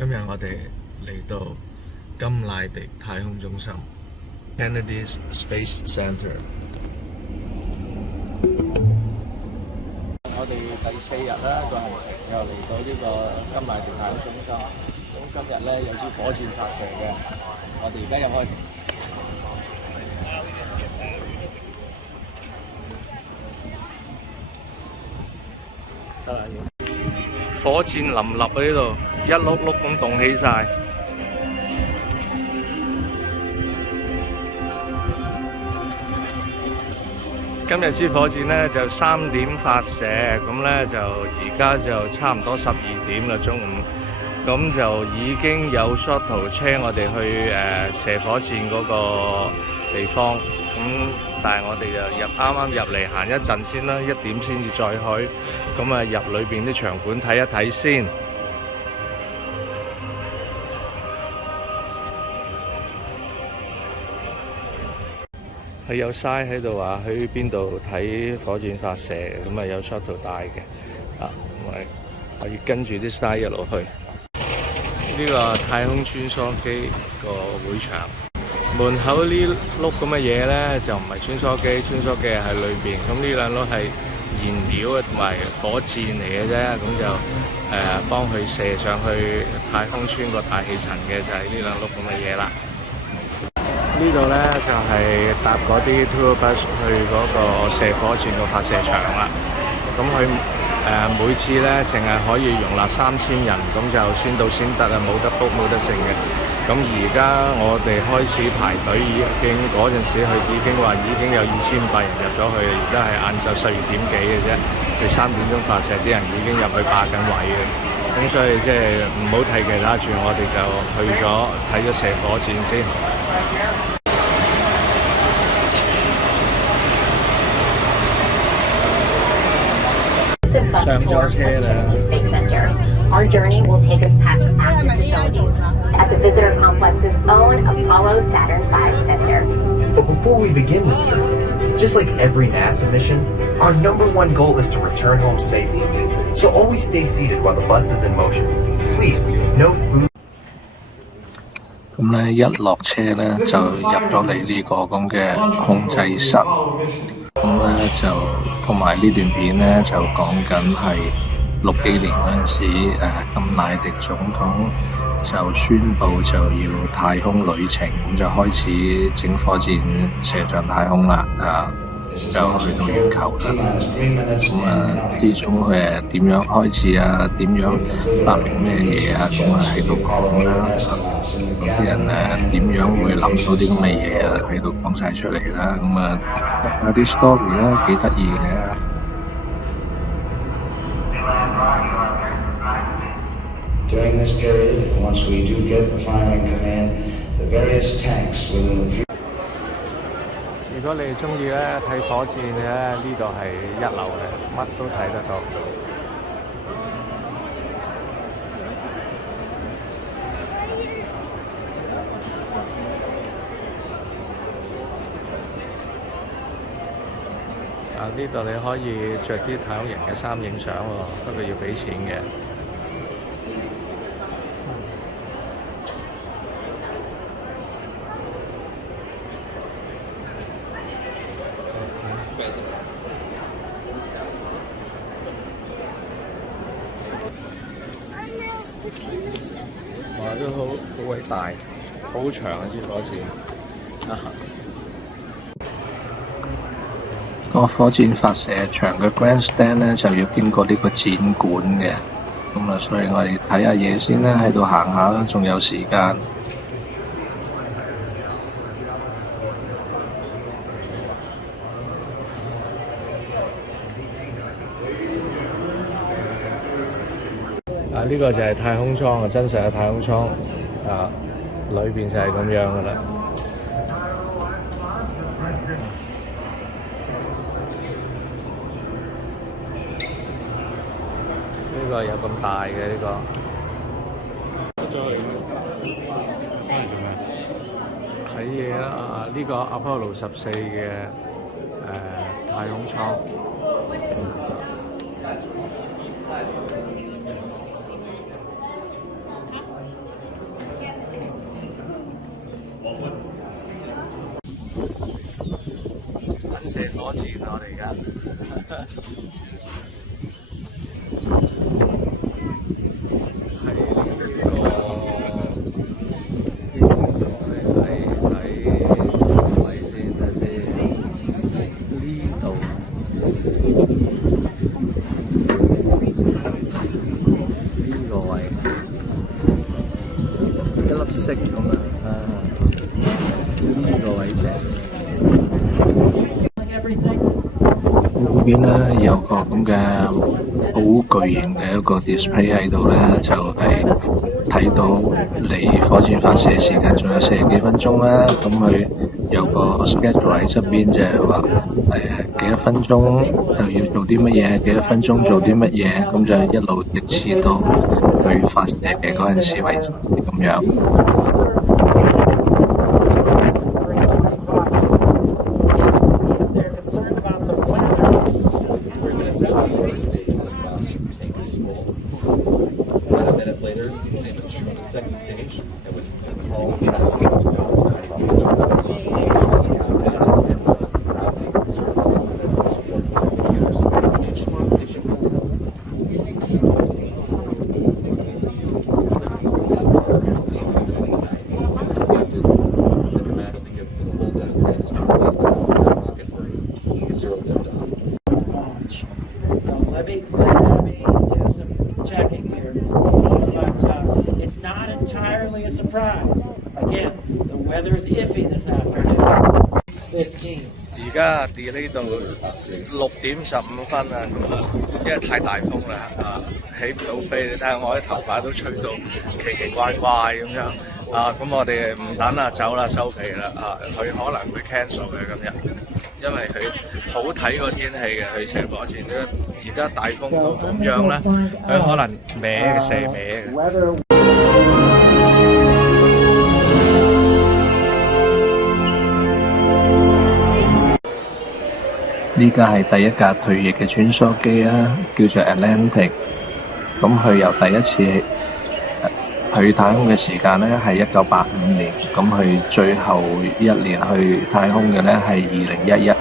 今日我哋嚟到甘迺迪太空中心 （Kennedy Space Center）。我哋第4日啦個行程又嚟到呢個甘迺迪太空中心。咁今日咧有支火箭發射嘅，我哋而家入去。火箭林立喺呢度，一碌碌咁動起晒。今日支火箭呢就3點發射，咁呢就而家就差唔多12點啦，中午。咁就已經有 shuttle 車我哋去射火箭嗰個地方。咁但係我哋就啱啱入嚟行一陣先啦，1點先至再去。咁啊入裏邊啲場館睇一睇先。係有嘥喺度話去邊度睇火箭發射，咁啊有 shuttle 帶嘅，咁咪可以跟住啲嘥一路去。呢個太空穿梭機個會場門口呢碌咁嘅嘢咧，就唔係穿梭機，穿梭機喺裏邊。咁呢兩碌係燃料啊同埋火箭嚟嘅啫，咁就幫佢射上去太空穿個大氣層嘅就係呢兩碌咁嘅嘢啦。呢度咧就係搭嗰啲 tour bus 去嗰個射火箭個發射場啦。咁佢每次咧淨係可以容納3000人，咁就先到先得啊，冇得 book 冇得剩嘅。咁而家我哋開始排隊，已經嗰陣時佢已經話已經有2500人入咗去，而家係晏晝12點幾嘅啫。佢3點鐘發射，啲人已經入去霸緊位嘅。咁所以即係唔好睇其他住，我哋就去咗睇咗射火箭先。上咗車啦。Our journey will take us past active facilities at the visitor complex's own Apollo Saturn V Center. But before we begin this journey, just like every NASA mission, our #1 goal is to return home safely. So always stay seated while the bus is in motion. Please, no food. 咁咧一落車咧就入咗嚟呢個咁嘅控制室。咁咧就同埋呢段片咧就講緊係60幾年嗰陣時，甘迺迪總統就宣布就要太空旅程，咁就開始整火箭射上太空啦，就去到月球啦。咁之中佢點樣開始啊？點樣發明咩嘢啊？咁喺度講啦。嗰啲人點樣會諗到啲咁嘅嘢啊？喺度講晒出嚟啦。咁有啲 story 啦，幾得意嘅。During this period, once we do get the firing command, the various tanks within the 如果你中意咧睇火箭咧，呢度係一流嘅，乜都睇得到。呢度你可以着啲太空人嘅衫影相喎，不過要俾錢嘅。哇！都好偉大，好長啊支火箭。個火箭發射場嘅 grandstand 咧就要經過呢個展館嘅，咁啊，所以我哋睇下嘢先啦，喺度行下啦，仲有時間。呢個就係太空艙啊，真實嘅太空艙啊，裏邊就係咁樣噶啦。呢個有咁大嘅呢個。睇嘢啦，呢個 Apollo 14嘅太空艙。射火箭我哋而家。色咁啊！呢個位置呢邊咧有個咁嘅好巨型嘅一個 display 喺度咧，就係睇到離火箭發射時間仲有40幾分鐘啦。咁佢有個 schedule 喺側邊，就係話幾多分鐘就要做啲乜嘢，幾多分鐘做啲乜嘢，咁就一路直至到佢發射嘅嗰陣時為止咁樣。Let me do some checking here, but it's not entirely a surprise. Again, the weather is iffy this afternoon. 15. 而家 delay 到6點15分啊，因為太大風啦，起唔到飛。你睇下我啲頭髮都吹到奇奇怪怪咁樣咁我哋唔等啦，走啦，收皮啦佢可能會 cancel 嘅今日。因為佢好睇個天氣嘅，佢射火箭咧，而家大風到咁樣咧，佢可能射歪嘅。呢架係第一架退役嘅穿梭機啦，叫做 Atlantic。咁佢由第一次去太空嘅時間咧係1985年，咁佢最後一年去太空嘅咧係2011年。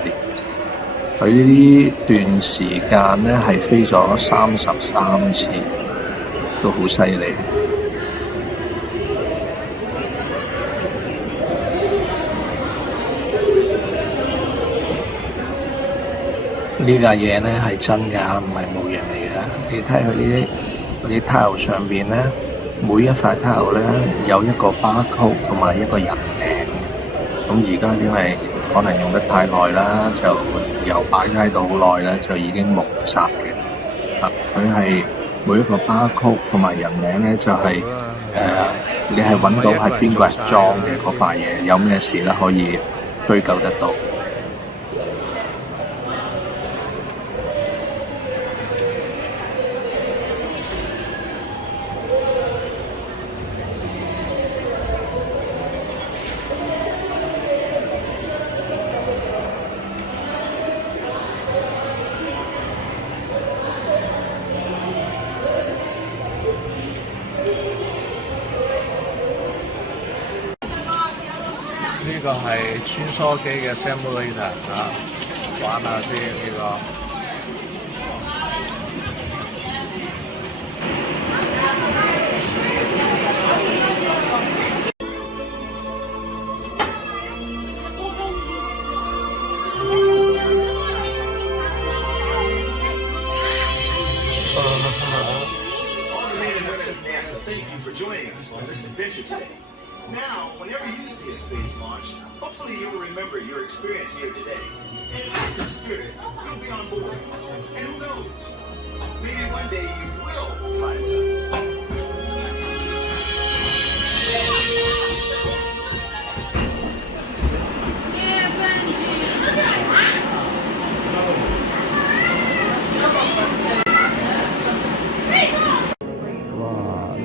佢呢段時間咧係飛咗33次，都好犀利。呢架嘢咧係真㗎，唔係模型嚟㗎。你睇佢嗰啲 tile 上邊咧，每一塊 tile 咧有一個 barcode 同埋一個人名。咁而家因為可能用得太耐啦，就又擺咗喺度好耐啦，就已經冇晒嘅。佢係每一個 barcode 同埋人名咧，就係你係揾到係邊個人裝嘅嗰塊嘢，有咩事咧可以追究得到。呢個係穿梭機嘅 simulator 玩下先呢個。Thank you for joining us on this adventure today. Now, whenever you see a space launch, hopefully you'll remember your experience here today. And in the spirit, you'll be on board. And who knows? Maybe one day you will fly with us.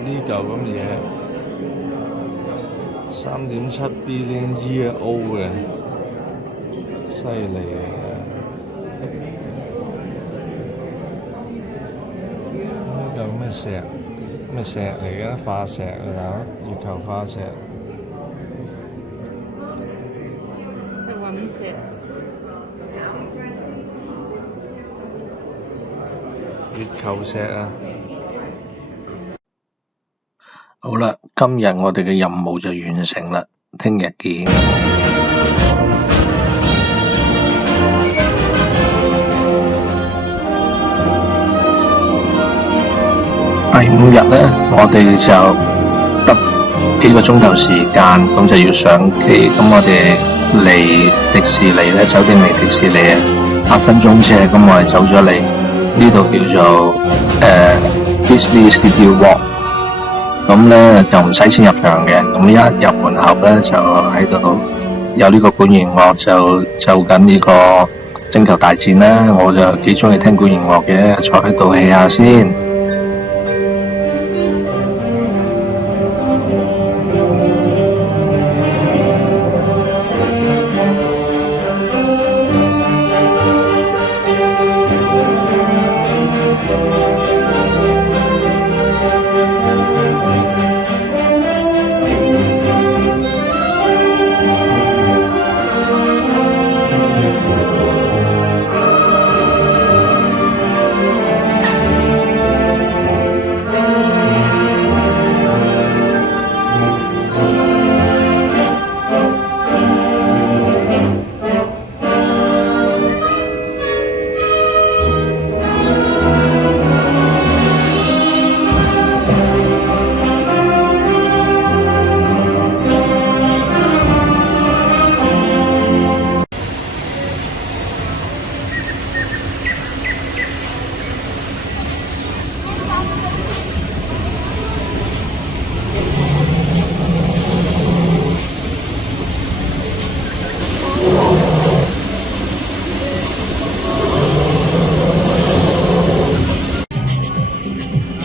呢嚿咁嘢3.7 billion year old 嘅，犀利啊！呢嚿咩石嚟嘅？化石啊，月球化石。係隕石。月球石啊！好啦，今日我哋嘅任務就完成啦，聽日見。第5日呢，我哋就得幾個鐘頭時間，咁就要上機。咁我哋離迪士尼呢，酒店離迪士尼8分鐘車，咁我哋走咗嚟呢度叫做Disney City Walk。咁呢就唔使錢入場嘅，咁一入門口呢，就喺度有呢個管弦樂就緊呢個星球大戰啦，我就幾中意聽管弦樂嘅，坐喺度 hea 下先。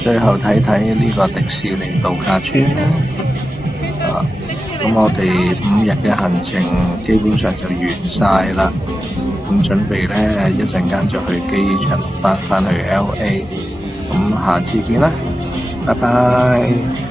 最後睇睇呢個迪士尼度假村啦，咁我哋5日嘅行程基本上就完晒啦，咁準備呢一陣間就去機場返去 LA，咁下次見啦，拜拜。